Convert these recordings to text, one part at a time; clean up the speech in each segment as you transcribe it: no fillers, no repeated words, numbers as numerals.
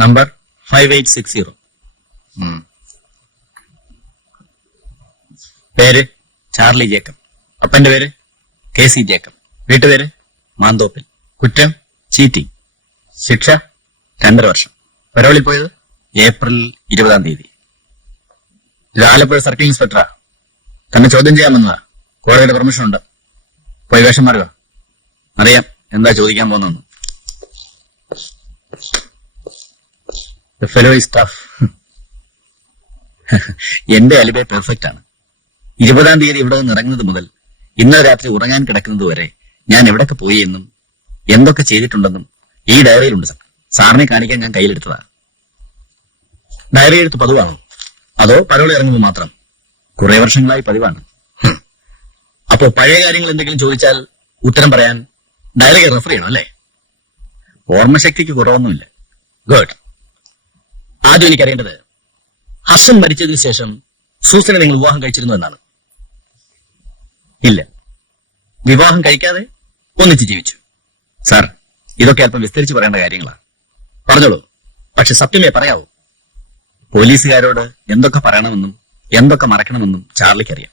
Number 5860. പേര് Charlie Jacob. അപ്പന്റെ പേര് KC ജേക്കബ്. വീട്ടുപേര് മാന്തോപ്പിൽ. കുറ്റം ചീറ്റിംഗ്. ശിക്ഷ 2.5 വർഷം. പരോളിൽ പോയത് ഏപ്രിൽ 20 ഇത് ആലപ്പുഴ സർക്കിൾ ഇൻസ്പെക്ടറാ. തന്നെ ചോദ്യം ചെയ്യാമെന്നതാ. കോടതിയുടെ പെർമിഷൻ ഉണ്ട്. പോയി വേഷം മാറുക. അറിയാം എന്താ ചോദിക്കാൻ പോകുന്നു. The fellow is tough. എന്റെ അലിബേ പെർഫെക്റ്റ് ആണ്. 20 ഇവിടെ നിന്ന് ഇറങ്ങുന്നത് മുതൽ ഇന്നലെ രാത്രി ഉറങ്ങാൻ കിടക്കുന്നത് വരെ ഞാൻ എവിടൊക്കെ പോയി എന്നും എന്തൊക്കെ ചെയ്തിട്ടുണ്ടെന്നും ഈ ഡയറിയിലുണ്ട് സാർ. സാറിനെ കാണിക്കാൻ ഞാൻ കയ്യിലെടുത്തതാ. ഡയറി എഴുത്ത് പതിവാണോ അതോ പരോളി ഇറങ്ങുമ്പോൾ മാത്രം? കുറെ വർഷങ്ങളായി പതിവാണ്. അപ്പോ പഴയ കാര്യങ്ങൾ എന്തെങ്കിലും ചോദിച്ചാൽ ഉത്തരം പറയാൻ ഡയറി റെഫർ ചെയ്യണം അല്ലേ? ഓർമ്മശക്തിക്ക് കുറവൊന്നുമില്ല. ഗുഡ്. ആദ്യം എനിക്കറിയേണ്ടത് ഹർഷൻ മരിച്ചതിന് ശേഷം സൂസനെ നിങ്ങൾ വിവാഹം കഴിച്ചിരുന്നു എന്നാണ്. ഇല്ല, വിവാഹം കഴിക്കാതെ ഒന്നിച്ച് ജീവിച്ചു. സാർ, ഇതൊക്കെ അല്പം വിസ്തരിച്ച് പറയേണ്ട കാര്യങ്ങളാണ്. പറഞ്ഞോളൂ, പക്ഷെ സത്യമേ പറയാവൂ. പോലീസുകാരോട് എന്തൊക്കെ പറയണമെന്നും എന്തൊക്കെ മറക്കണമെന്നും ചാർലിക്കറിയാം.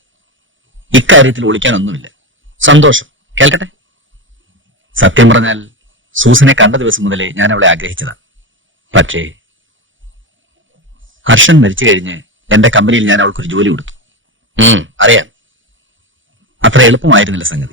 ഇക്കാര്യത്തിൽ ഒളിക്കാനൊന്നുമില്ല. സന്തോഷം, കേൾക്കട്ടെ. സത്യം പറഞ്ഞാൽ സൂസനെ കണ്ട ദിവസം മുതലേ ഞാൻ അവളെ ആഗ്രഹിച്ചതാണ്. പക്ഷേ ഹർഷൻ മരിച്ചു കഴിഞ്ഞ് എന്റെ കമ്പനിയിൽ ഞാൻ അവൾക്കൊരു ജോലി കൊടുത്തു. അറിയാം, അത്ര എളുപ്പമായിരുന്നില്ല സംഗതി.